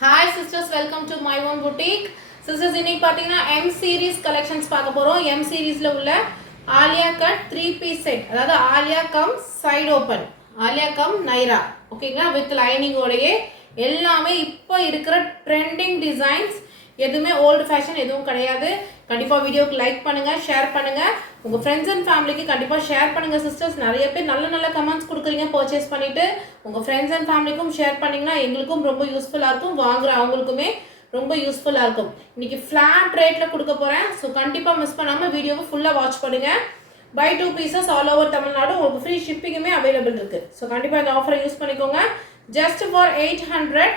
Hi sisters, welcome to my own boutique. Sisters, இன்னைக்கு பாத்தீங்கன்னா M series collections பார்க்க போறோம். M seriesல உள்ள ஆலியா கட் 3 piece set. அதாவது Alia cum side open. Alia cum Naira. ஓகேங்களா? with lining ஓடையே எல்லாமே இப்போ இருக்கிற trending designs. எதுவுமே old fashion எதுவும் கிடையாது. கண்டிப்பா வீடியோக்கு லைக் பண்ணுங்க, ஷேர் பண்ணுங்க. உங்க friends and familyக்கு கண்டிப்பா ஷேர் பண்ணுங்க சிஸ்டர்ஸ். நிறைய பேர் நல்ல கமெண்ட்ஸ் கொடுக்குறீங்க பர்ச்சேஸ் பண்ணிட்டு. உங்க friends and familyக்கும் ஷேர் பண்ணீங்கன்னா எங்களுக்கும் ரொம்ப யூஸ்ஃபுல்லா இருக்கும், வாங்குற அவங்களுக்குமே ரொம்ப யூஸ்ஃபுல்லா இருக்கும். இன்னைக்கு flat rateல கொடுக்க போறேன். சோ கண்டிப்பா மிஸ் பண்ணாம வீடியோவை ஃபுல்லா வாட்ச் பண்ணுங்க. buy 2 pieces all over Tamil Nadu உங்களுக்கு ஃப்ரீ ஷிப்பிங்குமே அவேலபிள் இருக்கு. சோ கண்டிப்பா இந்த ஆஃபரை யூஸ் பண்ணிக்கோங்க. just for 800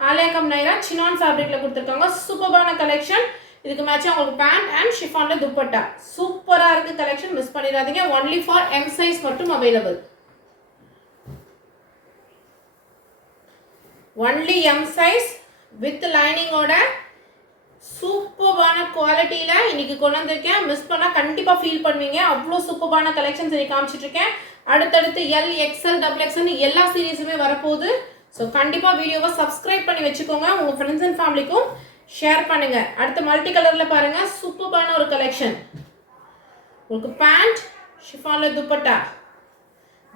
Aliya cum Naira chinon ஃபேப்ரிக்ல கொடுத்திருக்காங்க. சூப்பரான கலெக்ஷன். இதுக்கு மேட்சா உங்களுக்கு பேண்ட் அண்ட் ஷிஃபான்ல துப்பட்டா. சூப்பரா இருக்கு கலெக்ஷன், மிஸ் பண்ணிடாதீங்க. only for M size மட்டும் available. only M size with lining ஓட சூப்பரான குவாலிட்டியில இன்னைக்கு கொண்டு வந்திருக்கேன். மிஸ் பண்ணா கண்டிப்பா ஃபீல் பண்ணுவீங்க. அவ்வளோ சூப்பரான கலெக்ஷன்ஸ் இன்னைக்கு காமிச்சிட்டு இருக்கேன். அடுத்தடுத்து L, XL, XXL எல்லா சீரீஸுமே வரப்போகுது. ஸோ கண்டிப்பா வீடியோவை சப்ஸ்கிரைப் பண்ணி வச்சுக்கோங்க. உங்க ஃப்ரெண்ட்ஸ் அண்ட் ஃபேமிலிக்கும் ஷேர் பண்ணுங்க. அடுத்த மல்டி கலர்ல பாருங்க, சூப்பரான ஒரு கலெக்ஷன். உங்களுக்கு பேண்ட் ஷிஃபான்ல துப்பட்டா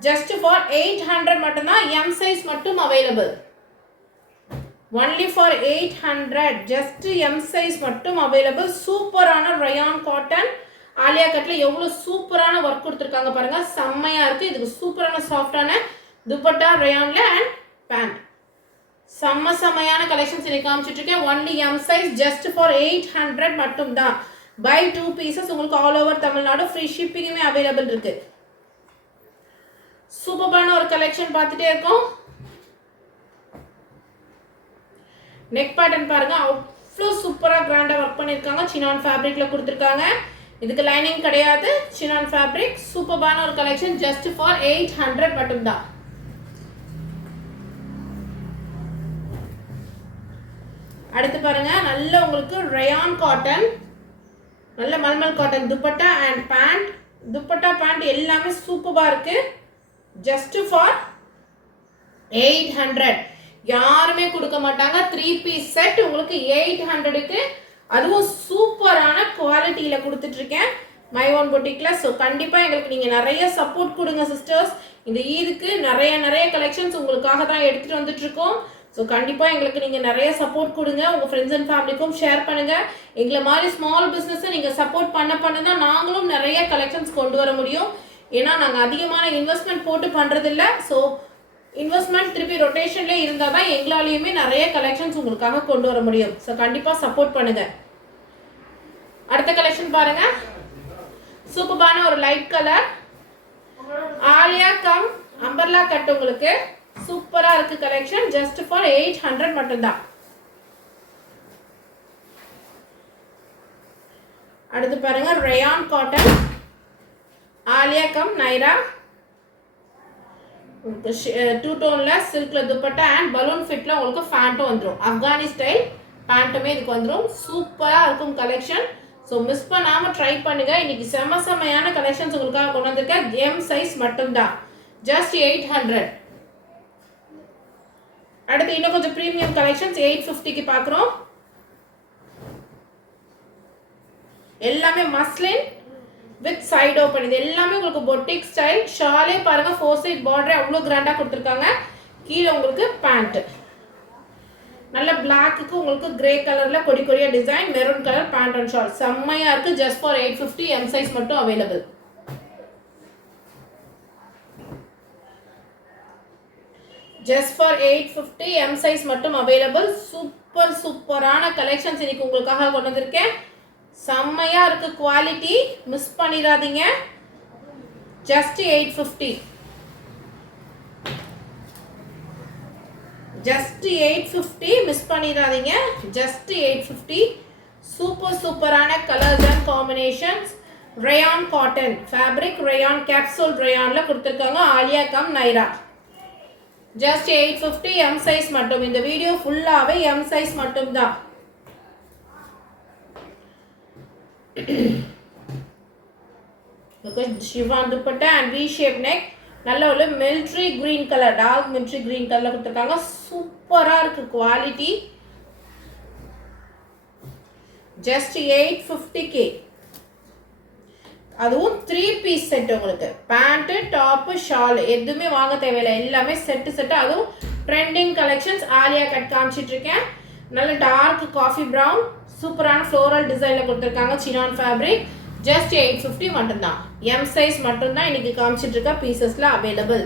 ஜஸ்ட் ஃபார் 800 மட்டும் தான். M சைஸ் மட்டும் available. only for 800 just M size மட்டும் அவேலபிள். சூப்பரான ரயான் காட்டன் ஆலியா கட்ல எவ்வளவு சூப்பரான வர்க் கொடுத்திருக்காங்க பாருங்க, செம்மையா இருக்கு. இதுக்கு சூப்பரான சாஃப்டான துப்பட்டா ரயான்ல அண்ட் பேண்ட். செம்மையான கலெக்ஷன்ஸ் இன்னைக்கு காமிச்சிட்டு இருக்கேன். only M size just for 800 மட்டும் தான். buy 2 pieces உங்களுக்கு ஆல் ஓவர் தமிழ்நாடு ஃப்ரீ ஷிப்பிங்குமே அவேலபிள் இருக்கு. சூப்பரான ஒரு கலெக்ஷன் பார்த்துட்டே இருக்கோம். நெக் பேட்டர்ன் பாருங்க, அவ்வளோ சூப்பரா கிராண்டா ஒர்க் பண்ணிருக்காங்க. சினான் ஃபேப்ரிக்ல கொடுத்திருக்காங்க. இதுக்கு லைனிங் கிடையாது, சினான் ஃபேப்ரிக். சூப்பரான ஒரு கலெக்ஷன் just for 800 மட்டும் தான். அடுத்து பாருங்க, நல்ல உங்களுக்கு ரயான் காட்டன், நல்ல mulmul cotton dupatta and pant. Dupatta pant எல்லாமே சூப்பரா இருக்கு. Just for 800. யாருமே கொடுக்க மாட்டாங்க. 3 piece செட் உங்களுக்கு 800க்கு, அதுவும் சூப்பரான குவாலிட்டியில கொடுத்துட்டு இருக்கேன் மை ஓன் பொட்டிக்ல. ஸோ கண்டிப்பா எங்களுக்கு நீங்க நிறைய சப்போர்ட் கொடுங்க சிஸ்டர்ஸ். இந்த ஈதுக்கு நிறைய கலெக்ஷன்ஸ் உங்களுக்காக தான் எடுத்துட்டு வந்துட்டு இருக்கோம். ஸோ கண்டிப்பா எங்களுக்கு நீங்க நிறைய சப்போர்ட் கொடுங்க. உங்க ஃப்ரெண்ட்ஸ் அண்ட் ஃபேமிலிக்கும் ஷேர் பண்ணுங்க. எங்களை மாதிரி ஸ்மால் பிசினஸ் நீங்க சப்போர்ட் பண்ண தான் நாங்களும் நிறைய கலெக்ஷன்ஸ் கொண்டு வர முடியும். ஏன்னா நாங்க அதிகமான இன்வெஸ்ட்மெண்ட் போட்டு பண்றது இல்ல. ஸோ இன்வெஸ்ட்மெண்ட் திருப்பி ரொட்டேஷன்ல இருந்தா தான் எங்களாலையுமே நிறைய கலெக்ஷன்ஸ் உங்களுக்காக கொண்டு வர முடியும். ஸோ கண்டிப்பா சப்போர்ட் பண்ணுங்க. அடுத்த கலெக்ஷன் பாருங்க, சூப்பரான ஒரு light colour Alia cum umbrella cut. உங்களுக்கு சூப்பரா இருக்கு கலெக்ஷன். ஜஸ்ட் ஃபார் 800 மட்டும் தான். அடுத்து பாருங்க, rayon cotton Aliya cum Naira. Two டோன்ல சில்க்ல துப்பட்டா அண்ட் பலூன் ஃபிட்ல உங்களுக்கு பேண்ட்டும் வந்துடும். ஆப்கானி ஸ்டைல் பேண்ட்டுமே இதுக்கு வந்துடும். சூப்பரா இருக்கும் கலெக்ஷன். ஸோ மிஸ் பண்ணாம ட்ரை பண்ணுங்க. இன்னைக்கு செம்மையான கலெக்ஷன்ஸ் உங்களுக்காக கொண்டு வந்திருக்கேன். M சைஸ் மட்டும் தான். ஜஸ்ட் 800. அடுத்து இன்னும் கொஞ்சம் பிரீமியம் கலெக்ஷன்ஸ் 850க்கு பார்க்குறோம். எல்லாமே மஸ்லின் வித் சைடு ஓப்பன். இது எல்லாமே உங்களுக்கு பொட்டிக் ஸ்டைல். ஷாலே பாருங்க, 4 சைட் பார்டர் அவ்வளோ கிராண்டா கொடுத்துருக்காங்க. கீழே உங்களுக்கு பேண்ட் நல்ல பிளாக்கு, உங்களுக்கு கிரே கலர்ல கொடியா design, maroon colour pant and shawl. செம்மையா இருக்கு. Just for 850. M சைஸ் மட்டும் available. Just for 850 M size மட்டும் அவைலபிள். சூப்பரான கலெக்ஷன்ஸ் இன்னைக்கு உங்களுக்காக கொண்டு வந்திருக்கேன். செம்மையா இருக்கு குவாலிட்டி, மிஸ் பண்ணிடாதீங்க. ஜஸ்ட் 850. ஜஸ்ட் 850, மிஸ் பண்ணிடாதீங்க. ஜஸ்ட் 850. சூப்பரான colours and combinations. Rayon cotton fabric, rayon capsule ரயான்ல கொடுத்திருக்காங்க. Alia cum Naira. Just 850. M size மட்டும். இந்த வீடியோ ஃபுல்லாவே M சைஸ் மட்டும் தான். Chiffon dupatta and V shape neck. நல்ல ஒரு military green colour, dark military green கலரில் கொடுத்துருக்காங்க. சூப்பராக இருக்குது குவாலிட்டி. Just 850K. அதுவும் 3 பீஸ் செட். உங்களுக்கு பேண்ட்டு டாப்பு ஷால் எதுவுமே வாங்க தேவையில்லை, எல்லாமே செட்டு. அதுவும் ட்ரெண்டிங் கலெக்ஷன்ஸ் ஆலியா கட் காமிச்சிட்டு இருக்கேன். நல்ல டார்க் காஃபி ப்ரௌன் சூப்பரான ஃப்ளோரல் டிசைனில் கொடுத்துருக்காங்க. Sinan fabric. ஜஸ்ட் 850 மட்டும்தான். எம் சைஸ் மட்டும்தான் இன்னைக்கு காமிச்சிட்டு இருக்க பீசஸ்ல அவைலபிள்.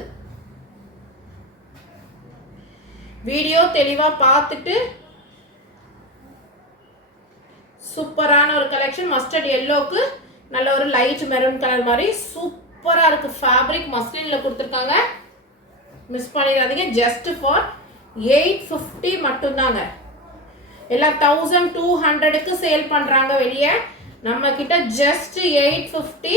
வீடியோ தெளிவாக பார்த்துட்டு சூப்பரான ஒரு கலெக்ஷன். மஸ்டர்ட் எல்லோக்கு நல்ல ஒரு லைட் மெரூன் கலர் மாதிரி சூப்பராக இருக்குது. ஃபேப்ரிக் மஸ்லினில் கொடுத்துருக்காங்க, மிஸ் பண்ணிடாதீங்க. ஜஸ்ட் ஃபார் 850 மட்டும்தாங்க. எல்லாம் 1200க்கு சேல் பண்ணுறாங்க வெளியே, நம்ம கிட்ட ஜஸ்ட் 850.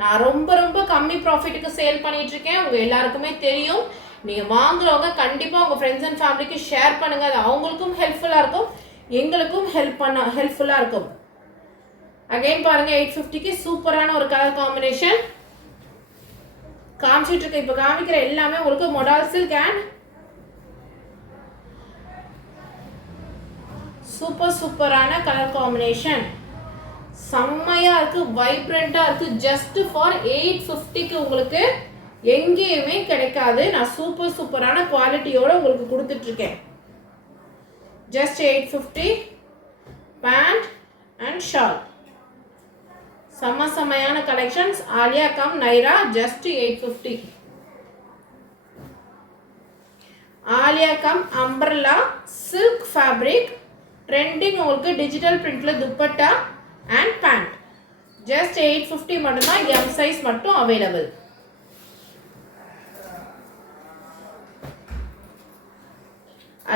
நான் ரொம்ப கம்மி ப்ராஃபிட்டுக்கு சேல் பண்ணிட்டு இருக்கேன். உங்கள் எல்லாருக்குமே தெரியும். நீங்கள் வாங்குறவங்க கண்டிப்பாக உங்கள் ஃப்ரெண்ட்ஸ் அண்ட் ஃபேமிலிக்கு ஷேர் பண்ணுங்கள். அது அவங்களுக்கும் ஹெல்ப்ஃபுல்லாக இருக்கும், எங்களுக்கும் ஹெல்ப்ஃபுல்லாக இருக்கும். அகைன் பாருங்க 850க்கு சூப்பரான ஒரு கலர் காம்பினேஷன் காமிச்சிட்டு இருக்கு. இப்போ காமிக்கிற எல்லாமே உங்களுக்கு மொடால் சில்க் அண்ட் சூப்பரான கலர் காம்பினேஷன். செம்மையா இருக்கு, வைப்ரண்டா இருக்கு. ஜஸ்ட் ஃபார் 850க்கு உங்களுக்கு எங்கேயுமே கிடைக்காது. நான் சூப்பரான குவாலிட்டியோட உங்களுக்கு கொடுத்துட்டு இருக்கேன். Just 850 pant and shawl. செம்மையான collections. Alia cum Naira just 850. Alia cum umbrella silk fabric trending. உங்களுக்கு டிஜிட்டல் பிரிண்ட்ல துப்பட்டா அண்ட் பேண்ட். ஜஸ்ட் 850 மட்டும்தான். எம் சைஸ் மட்டும் அவைலபிள்.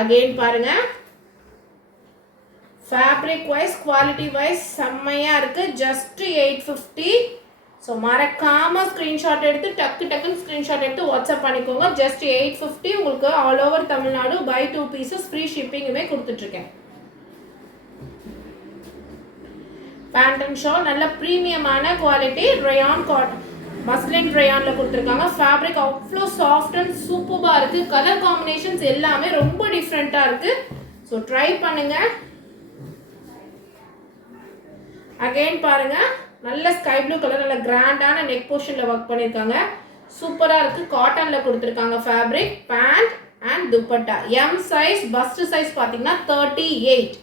அகைன் பாருங்க, ஃபேப்ரிக் வைஸ் குவாலிட்டி வைஸ் செம்மையாக இருக்குது. ஜஸ்ட் 850. ஸோ மறக்காமல் ஸ்க்ரீன்ஷாட் எடுத்து டக்குன்னு ஸ்க்ரீன்ஷாட் எடுத்து வாட்ஸ்அப் பண்ணிக்கோங்க. ஜஸ்ட் 850 உங்களுக்கு all over Tamil Nadu buy 2 pieces free ஷிப்பிங்குமே கொடுத்துட்ருக்கேன். பேண்ட் அண்ட் ஷால் நல்ல ப்ரீமியமான குவாலிட்டி ரயான் காட்டன் மஸ்லின் ரயானில் கொடுத்துருக்காங்க. ஃபேப்ரிக் அவ்வளோ சாஃப்ட் அண்ட் சூப்பராக இருக்குது. கலர் காம்பினேஷன்ஸ் எல்லாமே ரொம்ப டிஃப்ரெண்ட்டாக இருக்குது. ஸோ ட்ரை பண்ணுங்கள். அகைன் பாருங்க, நல்ல ஸ்கை ப்ளூ கலர், நல்ல கிராண்டான நெக் போர்ஷன்ல ஒர்க் பண்ணிருக்காங்க. சூப்பரா இருக்கு. காட்டன்ல கொடுத்துருக்காங்க fabric, pant and dupatta. M size, bust size பாத்தீங்கன்னா 38.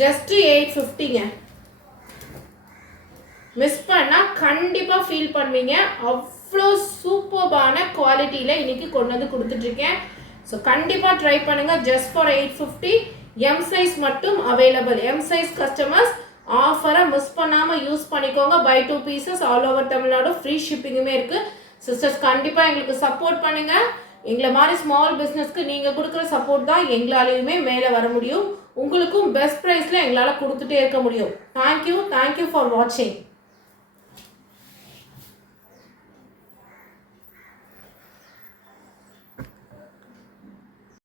ஜஸ்ட் 850ங்க. மிஸ் பண்ணா கண்டிப்பா ஃபீல் பண்ணுவீங்க. அவ்வளோ சூப்பரான குவாலிட்டியில இன்னைக்கு கொண்டு வந்து கொடுத்துட்டு இருக்கேன். ஸோ கண்டிப்பா ட்ரை பண்ணுங்க. Just for 850. எம் சைஸ் மட்டும் அவைலபிள். எம் சைஸ் கஸ்டமர்ஸ் ஆஃபரை மிஸ் பண்ணாமல் யூஸ் பண்ணிக்கோங்க. Buy 2 pieces all over Tamil Nadu free ஷிப்பிங்குமே இருக்குது. சிஸ்டர்ஸ் கண்டிப்பாக எங்களுக்கு சப்போர்ட் பண்ணுங்கள். எங்களை மாதிரி ஸ்மால் பிஸ்னஸ்க்கு நீங்கள் கொடுக்குற சப்போர்ட் தான் எங்களாலையுமே மேலே வர முடியும். உங்களுக்கும் பெஸ்ட் ப்ரைஸில் எங்களால் கொடுத்துட்டே இருக்க முடியும். தேங்க்யூ ஃபார் வாட்சிங்.